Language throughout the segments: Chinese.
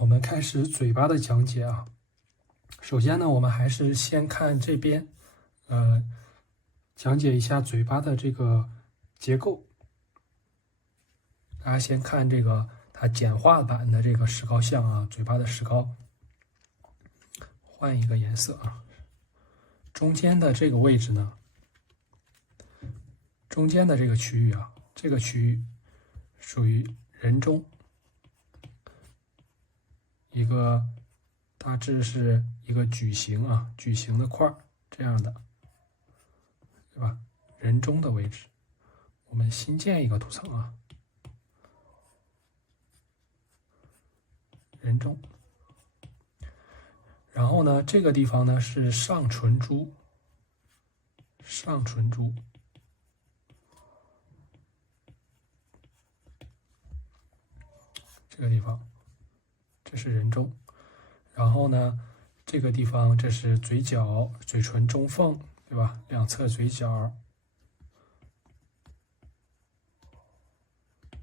我们开始嘴巴的讲解啊。首先呢，我们还是先看这边，讲解一下嘴巴的这个结构。大家先看这个它简化版的这个石膏像啊，嘴巴的石膏。换一个颜色啊，中间的这个位置呢，中间的这个区域啊，这个区域属于人中，一个大致是一个矩形啊，矩形的块这样的，对吧？人中的位置，我们新建一个图层啊，人中。然后呢，这个地方呢是上唇珠，上唇珠。这个地方，这是人中。然后呢，这个地方这是嘴角、嘴唇中缝，对吧？两侧嘴角，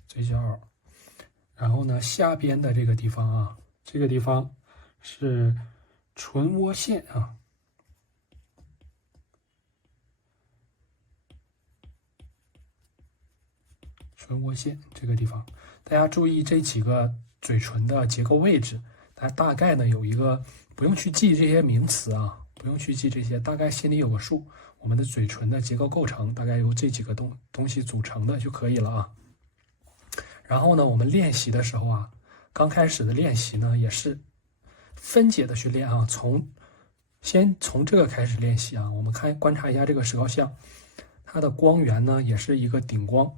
嘴角。然后呢，下边的这个地方啊，这个地方是唇窝线啊。唇窝线这个地方，大家注意这几个嘴唇的结构位置，大概呢有一个，不用去记这些名词啊，不用去记这些，大概心里有个数。我们的嘴唇的结构构成大概由这几个东西组成的就可以了啊。然后呢，我们练习的时候啊，刚开始的练习呢也是分解的去练啊，先从这个开始练习啊。我们观察一下这个石膏像，它的光源呢也是一个顶光。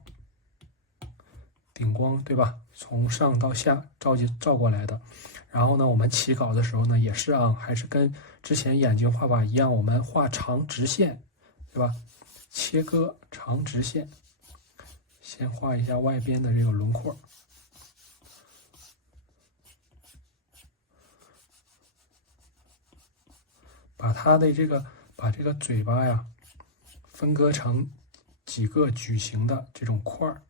顶光对吧？从上到下照过来的。然后呢，我们起稿的时候呢，也是啊，还是跟之前眼睛画法一样，我们画长直线，对吧？切割长直线，先画一下外边的这个轮廓，把这个嘴巴呀分割成几个矩形的这种块儿。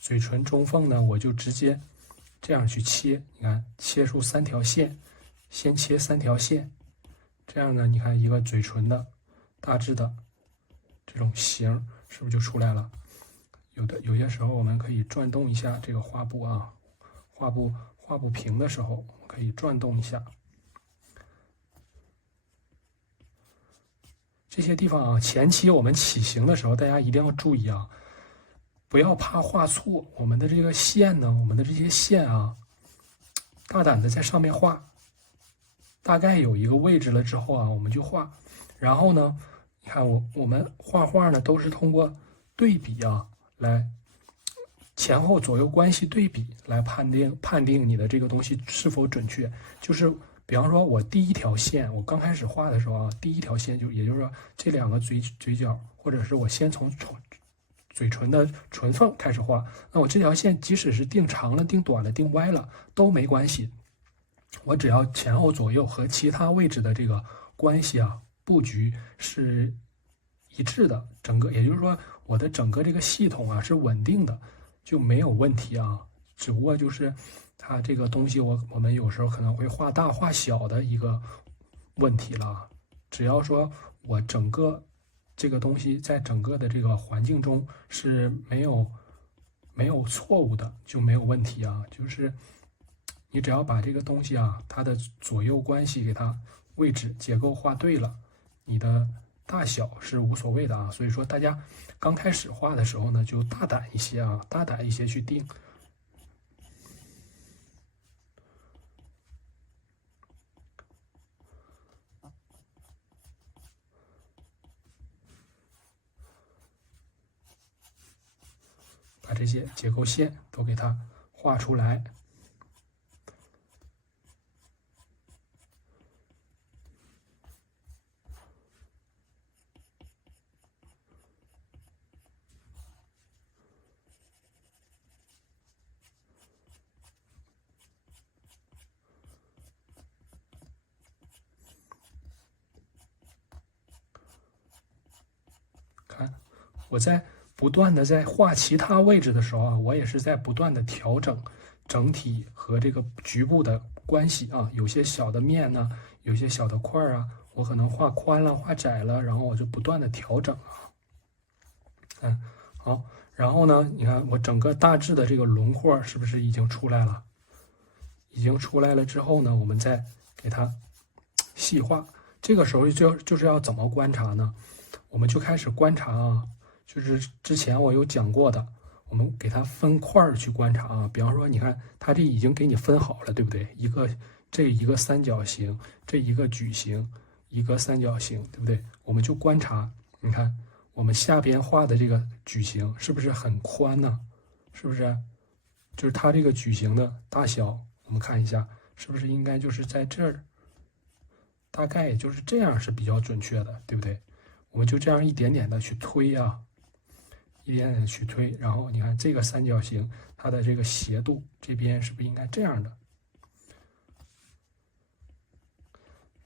嘴唇中缝呢，我就直接这样去切，你看切出3条线，先切3条线，这样呢，你看一个嘴唇的大致的这种形是不是就出来了？有些时候我们可以转动一下这个画布啊，画布平的时候，我们可以转动一下。这些地方啊，前期我们起形的时候，大家一定要注意啊。不要怕画错，我们的这个线呢，我们的这些线啊，大胆的在上面画，大概有一个位置了之后啊，我们就画。然后呢，你看我们画画呢，都是通过对比啊，来前后左右关系对比来判定你的这个东西是否准确。就是比方说，我第一条线，我刚开始画的时候啊，第一条线也就是说这两个嘴角，或者是我先从嘴唇的唇缝开始画，那我这条线即使是定长了、定短了、定歪了都没关系，我只要前后左右和其他位置的这个关系啊布局是一致的，也就是说我的整个这个系统啊是稳定的，就没有问题啊。只不过就是它这个东西我们有时候可能会画大画小的一个问题了。只要说我整个这个东西在整个的这个环境中是没有错误的，就没有问题啊。就是你只要把这个东西啊，它的左右关系给它位置结构画对了，你的大小是无所谓的啊。所以说大家刚开始画的时候呢，就大胆一些啊，大胆一些去定。把这些结构线都给它画出来。看，我在不断的在画其他位置的时候啊，我也是在不断的调整整体和这个局部的关系啊。有些小的面呢，有些小的块啊，我可能画宽了、画窄了，然后我就不断的调整啊。好，然后呢，你看我整个大致的这个轮廓是不是已经出来了？已经出来了之后呢，我们再给它细化。这个时候就是要怎么观察呢？我们就开始观察啊，就是之前我有讲过的，我们给它分块去观察啊。比方说，你看它这已经给你分好了，对不对？这一个三角形，这一个矩形，一个三角形，对不对？我们就观察，你看我们下边画的这个矩形是不是很宽呢？是不是？就是它这个矩形的大小，我们看一下，是不是应该就是在这儿？大概也就是这样是比较准确的，对不对？我们就这样一点点的去推啊，一点点的去推，然后你看这个三角形它的这个斜度这边是不是应该这样的？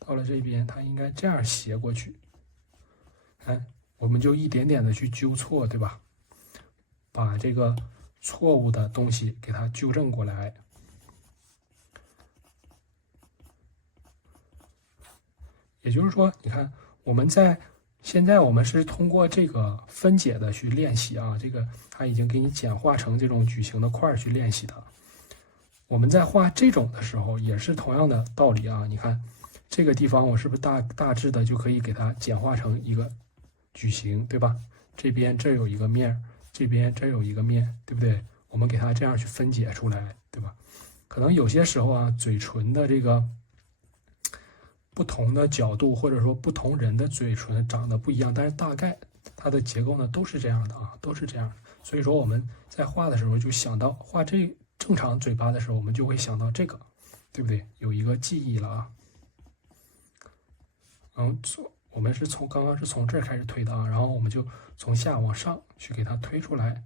到了这边它应该这样斜过去，看我们就一点点的去纠错，对吧？把这个错误的东西给它纠正过来。也就是说，你看现在我们是通过这个分解的去练习啊，这个它已经给你简化成这种矩形的块去练习的。我们在画这种的时候也是同样的道理啊。你看这个地方我是不是大致的就可以给它简化成一个矩形，对吧？这边这有一个面，这边这有一个面，对不对？我们给它这样去分解出来，对吧？可能有些时候啊，嘴唇的这个不同的角度，或者说不同人的嘴唇长得不一样，但是大概它的结构呢都是这样的啊，都是这样的。所以说我们在画的时候就想到画这正常嘴巴的时候，我们就会想到这个，对不对？有一个记忆了啊。我们是刚刚是从这儿开始推的啊，然后我们就从下往上去给它推出来，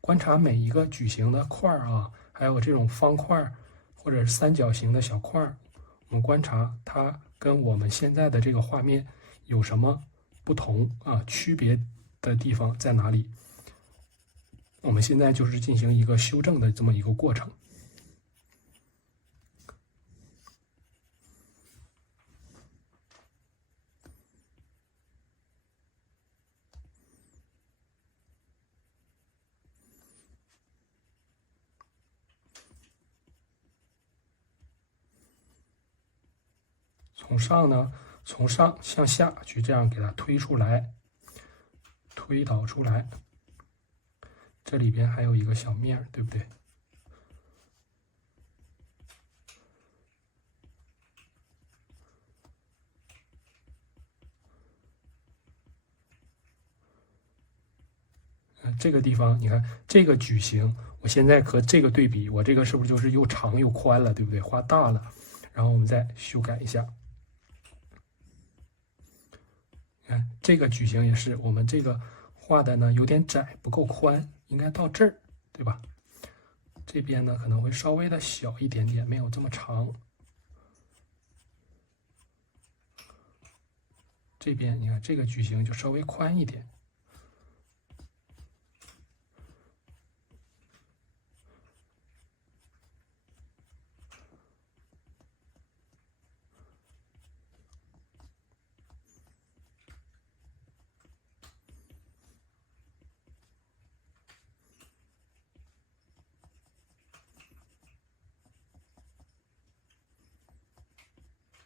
观察每一个矩形的块啊，还有这种方块或者是三角形的小块，我们观察它跟我们现在的这个画面有什么不同啊？区别的地方在哪里？我们现在就是进行一个修正的这么一个过程。从上向下去这样给它推出来，推导出来。这里边还有一个小面，对不对？这个地方你看这个矩形，我现在和这个对比，我这个是不是就是又长又宽了，对不对？画大了，然后我们再修改一下。看这个矩形也是，我们这个画的呢有点窄，不够宽，应该到这儿，对吧？这边呢可能会稍微的小一点点，没有这么长。这边你看这个矩形就稍微宽一点。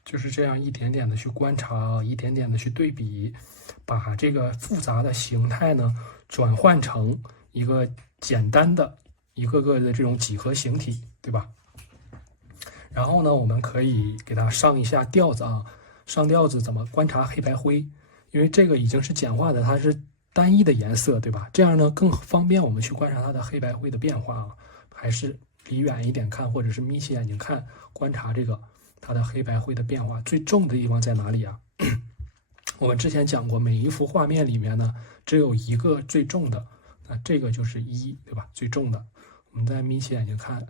就是这样一点点的去观察，一点点的去对比，把这个复杂的形态呢转换成一个简单的一个个的这种几何形体，对吧？然后呢，我们可以给它上一下调子啊，上调子怎么观察黑白灰？因为这个已经是简化的，它是单一的颜色，对吧？这样呢更方便我们去观察它的黑白灰的变化啊，还是离远一点看，或者是眯起眼睛看，观察这个。它的黑白灰的变化最重的地方在哪里啊？我们之前讲过，每一幅画面里面呢，只有一个最重的，那这个就是1，对吧？最重的。我们再眯起眼睛看，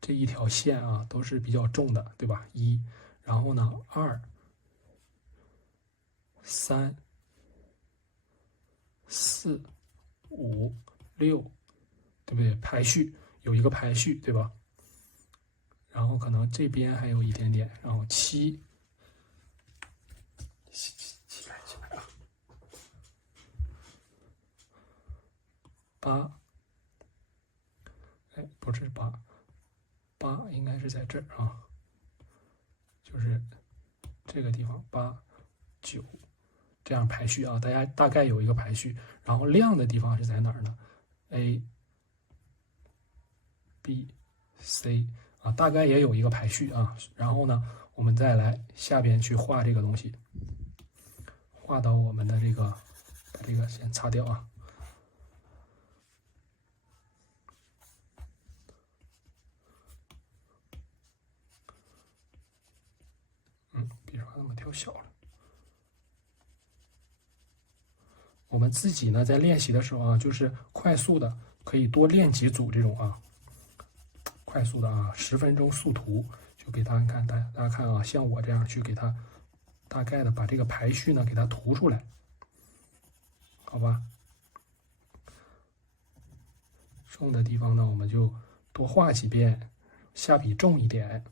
这一条线啊，都是比较重的，对吧？1，然后呢，2、3、4、5、6，对不对？排序有一个排序，对吧？然后可能这边还有一点点，然后7，8，哎，不是8应该是在这儿啊，就是这个地方8、9这样排序啊，大家大概有一个排序。然后亮的地方是在哪儿呢？A、B、C 啊，大概也有一个排序啊。然后呢，我们再来下边去画这个东西，画到我们的这个，把这个先擦掉啊。笔刷怎么调小了？我们自己呢，在练习的时候啊，就是快速的，可以多练几组这种啊，快速的啊，10分钟速图，就给大家看，大家看啊，像我这样去给它大概的把这个排序呢给它涂出来，好吧？重的地方呢，我们就多画几遍，下笔重一点。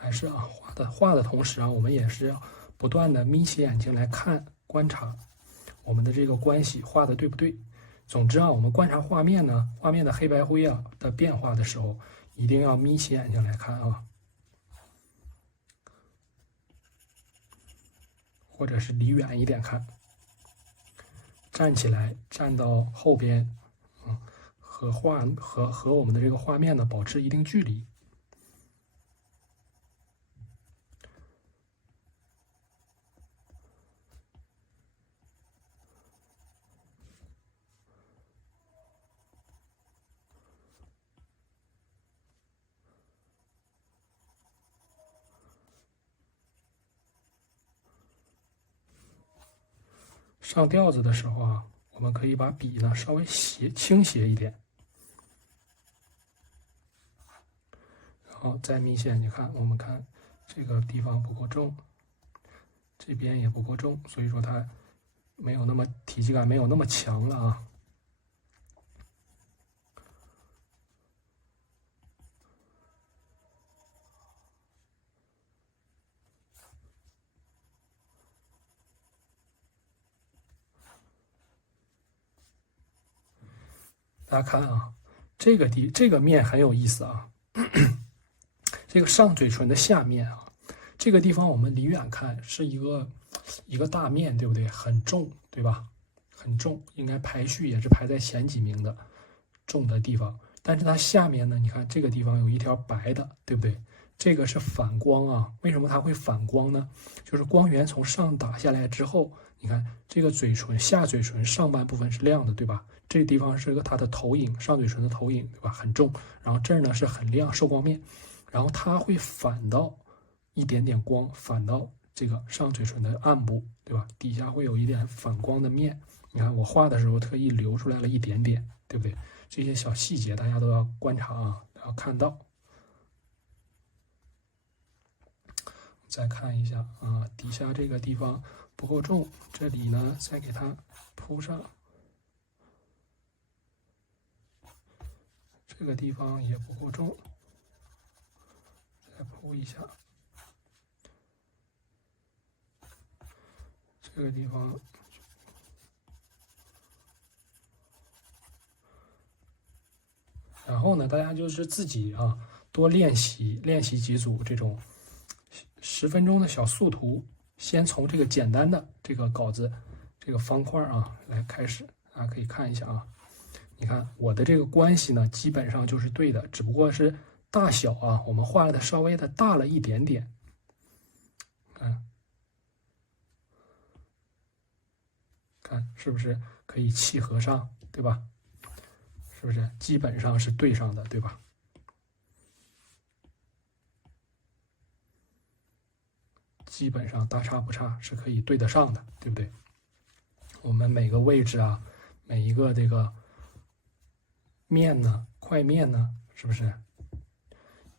还是啊，画的同时啊，我们也是要不断的眯起眼睛来看观察我们的这个关系画的对不对。总之啊，我们观察画面呢，画面的黑白灰啊的变化的时候，一定要眯起眼睛来看啊，或者是离远一点看，站起来站到后边，和我们的这个画面呢保持一定距离。上调子的时候啊，我们可以把笔呢稍微倾斜一点，然后再眯起眼睛看，我们看这个地方不够重，这边也不够重，所以说它没有那么体积感没有那么强了啊。大家看啊，这个面很有意思啊，这个上嘴唇的下面啊，这个地方我们离远看是一个大面，对不对？很重，对吧？很重，应该排序也是排在前几名的重的地方。但是它下面呢，你看这个地方有一条白的，对不对？这个是反光啊。为什么它会反光呢？就是光源从上打下来之后，你看这个嘴唇下嘴唇上半部分是亮的，对吧？这个地方是它的投影，上嘴唇的投影，对吧？很重。然后这儿呢是很亮，受光面，然后它会反到一点点光，反到这个上嘴唇的暗部，对吧？底下会有一点反光的面。你看我画的时候特意留出来了一点点，对不对？这些小细节大家都要观察啊，都要看到。再看一下啊，底下这个地方不够重，这里呢再给它铺上，这个地方也不够重，再铺一下，这个地方。然后呢，大家就是自己啊，多练习几组这种10分钟的小速图，先从这个简单的这个稿子这个方块啊来开始，大家可以看一下啊。你看我的这个关系呢，基本上就是对的，只不过是大小啊，我们画的稍微的大了一点点。看是不是可以契合上，对吧？是不是基本上是对上的，对吧？基本上大差不差，是可以对得上的，对不对？我们每个位置啊，每一个这个面呢，块面呢，是不是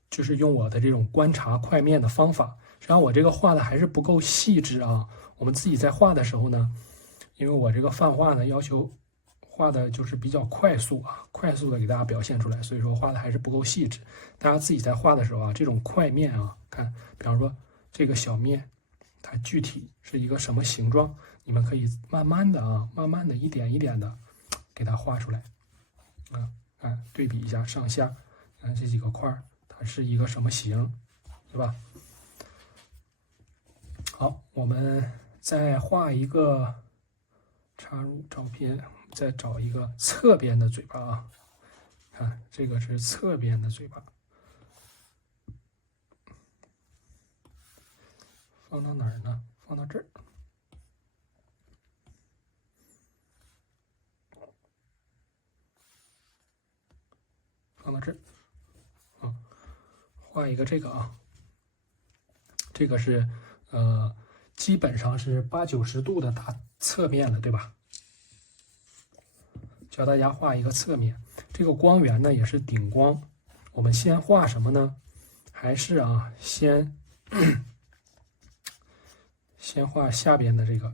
就是用我的这种观察块面的方法。实际上我这个画的还是不够细致啊。我们自己在画的时候呢，因为我这个泛画呢要求画的就是比较快速啊，快速的给大家表现出来，所以说画的还是不够细致。大家自己在画的时候啊，这种块面啊，看，比方说这个小面，它具体是一个什么形状，你们可以慢慢的啊，慢慢的一点一点的给它画出来啊，看对比一下上下，看这几个块儿，它是一个什么形，对吧？好，我们再画一个插入照片，再找一个侧边的嘴巴啊，看这个是侧边的嘴巴，放到哪儿呢？放到这儿。放到这儿，啊，画一个这个啊，这个是基本上是80-90度的大侧面了，对吧？教大家画一个侧面，这个光源呢也是顶光。我们先画什么呢？还是啊，先画下边的这个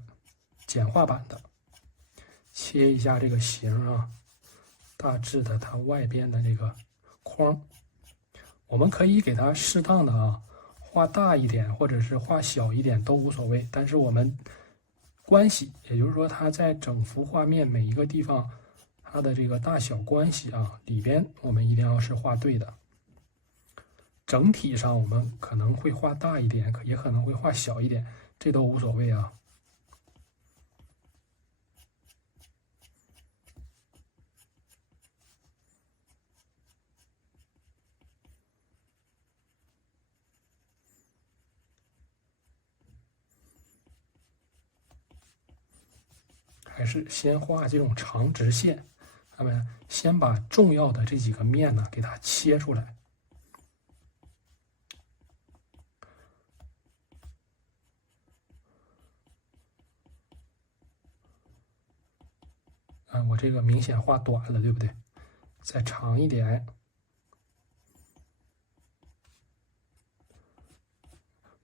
简化版的，切一下这个形啊，大致的它外边的这个框，我们可以给它适当的啊画大一点，或者是画小一点都无所谓。但是我们关系，也就是说它在整幅画面每一个地方它的这个大小关系啊里边，我们一定要是画对的。整体上我们可能会画大一点，也可能会画小一点，这都无所谓啊。还是先画这种长直线，那么先把重要的这几个面呢给它切出来。我这个明显画短了，对不对？再长一点。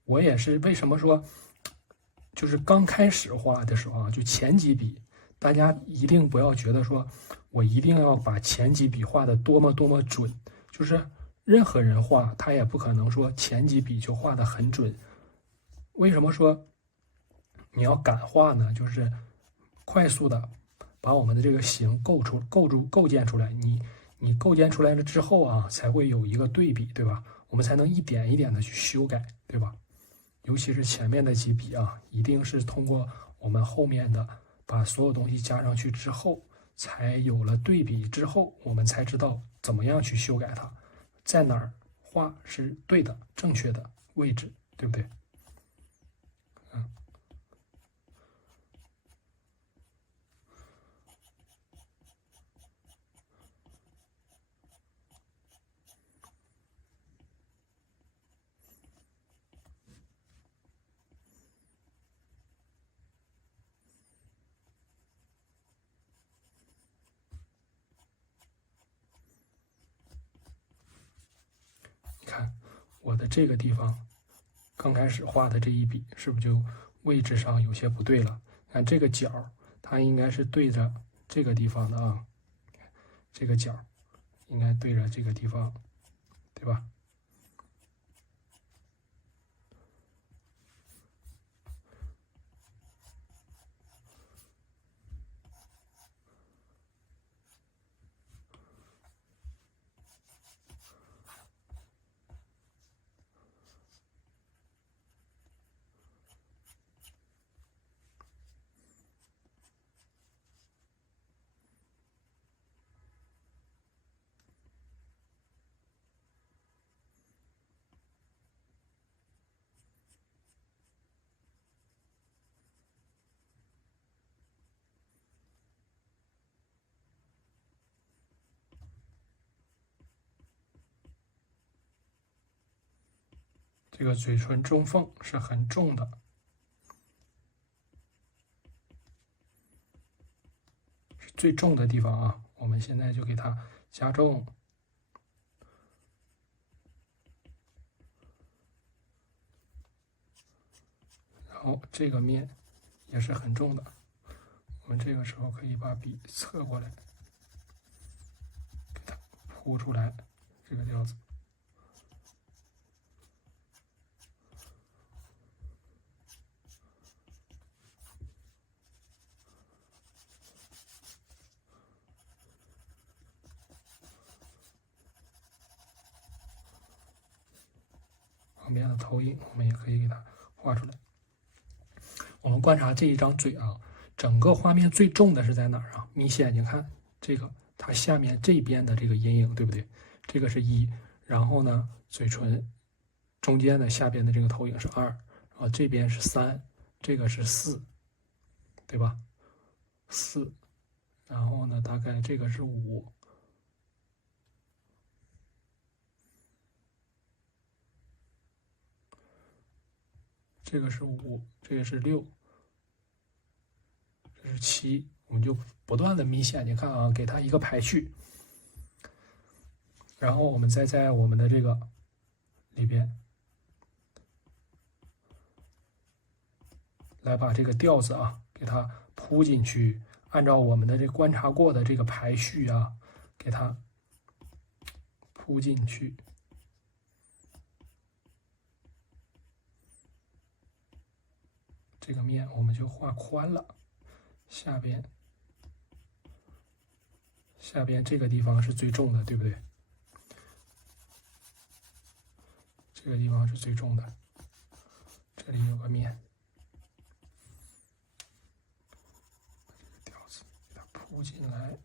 我也是为什么说，就是刚开始画的时候啊，就前几笔，大家一定不要觉得说我一定要把前几笔画的多么多么准，就是任何人画他也不可能说前几笔就画的很准。为什么说你要敢画呢？就是快速的把我们的这个形构建出来，你构建出来了之后啊，才会有一个对比，对吧？我们才能一点一点的去修改，对吧？尤其是前面的几笔啊，一定是通过我们后面的把所有东西加上去之后，才有了对比之后，我们才知道怎么样去修改它，在哪儿画是对的、正确的位置，对不对？你看我的这个地方，刚开始画的这一笔，是不是就位置上有些不对了？看这个角，它应该是对着这个地方的啊，这个角应该对着这个地方，对吧？这个嘴唇中缝是很重的，是最重的地方啊。我们现在就给它加重。后这个面也是很重的，我们这个时候可以把笔侧过来，给它铺出来这个调子。旁边的投影我们也可以给它画出来。我们观察这一张嘴啊，整个画面最重的是在哪儿啊？眯起眼睛看这个，它下面这边的这个阴影，对不对？这个是1，然后呢，嘴唇中间的下边的这个投影是2，然后这边是3，这个是4，对吧？4，然后呢，大概这个是5。这个是5，这个是6，这是7，我们就不断的眯起眼睛看啊，给它一个排序，然后我们再在我们的这个里边来把这个调子啊给它铺进去，按照我们的这观察过的这个排序啊，给它铺进去。这个面我们就画宽了，下边这个地方是最重的，对不对？这个地方是最重的，这里有个面，这个调子给它铺进来。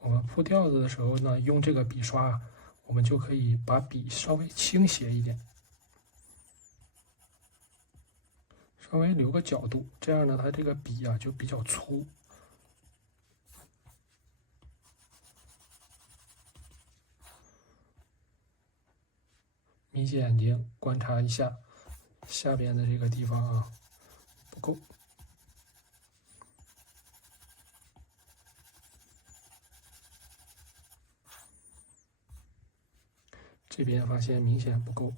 我们铺调子的时候呢，用这个笔刷，我们就可以把笔稍微倾斜一点，稍微留个角度，这样呢，它这个笔啊就比较粗。眯起眼睛观察一下下边的这个地方啊，不够。这边发现明显不够。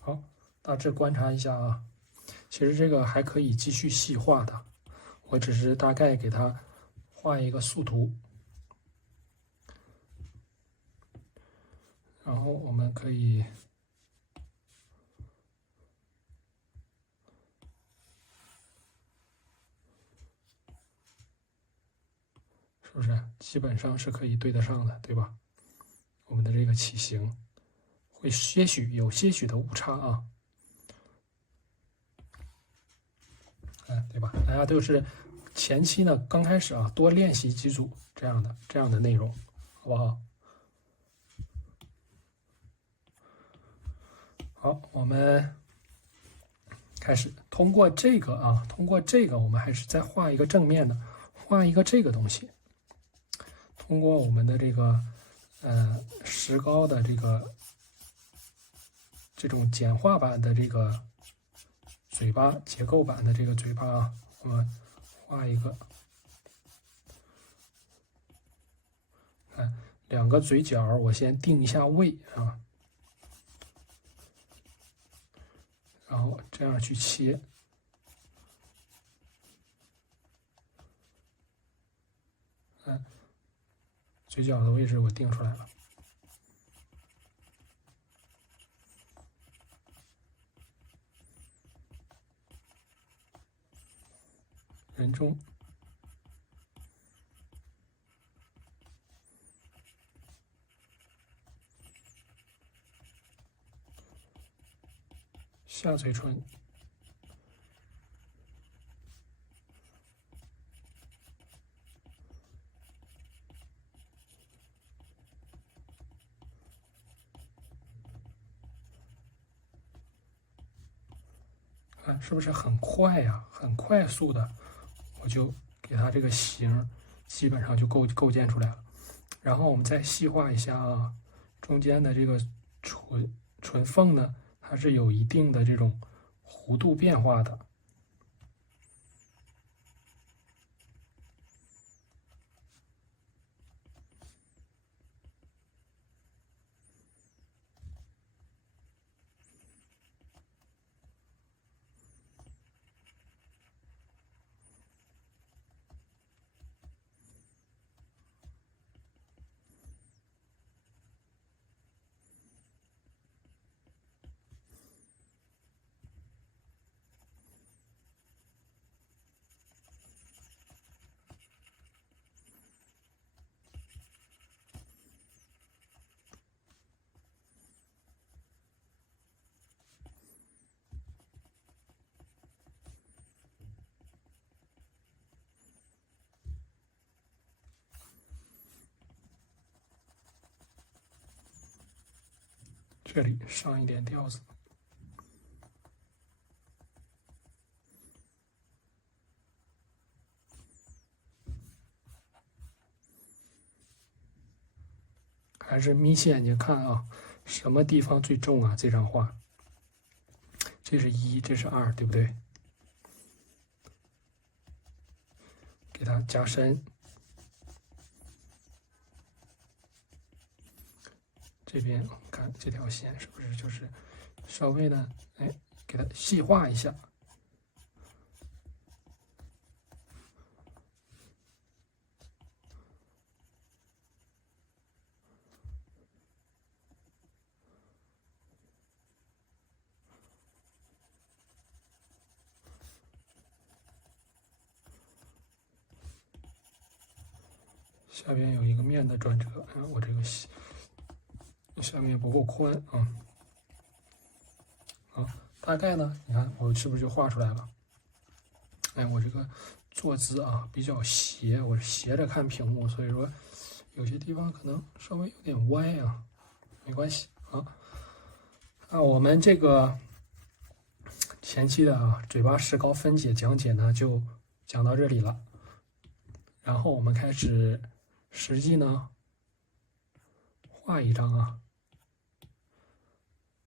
好，大致观察一下啊。其实这个还可以继续细化的，我只是大概给它画一个速图，然后我们可以是不是基本上是可以对得上的，对吧？我们的这个起形会有些许的误差啊，对吧？大家都是前期呢，刚开始啊，多练习几组这样的内容，好不好？好，我们开始通过这个啊，我们还是再画一个正面的，画一个这个东西。通过我们的这个石膏的这种简化版的这个嘴巴结构版的这个嘴巴啊，我们画一个，看2个嘴角，我先定一下位啊，这样去切。嘴角的位置我定出来了。人中。下嘴唇。看是不是很快呀？很快速的，我就给它这个形基本上就构建出来了。然后我们再细化一下啊，中间的这个唇缝呢，它是有一定的这种弧度变化的。这里上一点调子。还是眯起眼睛看啊，什么地方最重啊？这张画，这是1，这是2，对不对？给它加深。这边看这条线是不是就是稍微的，哎，给它细化一下。下边有一个面的转折，我这个下面不够宽啊。好，大概呢，你看我是不是就画出来了？哎，我这个坐姿啊比较斜，我是斜着看屏幕，所以说有些地方可能稍微有点歪啊，没关系啊。我们这个前期的嘴巴石膏分解讲解呢，就讲到这里了。然后我们开始实际呢画一张啊。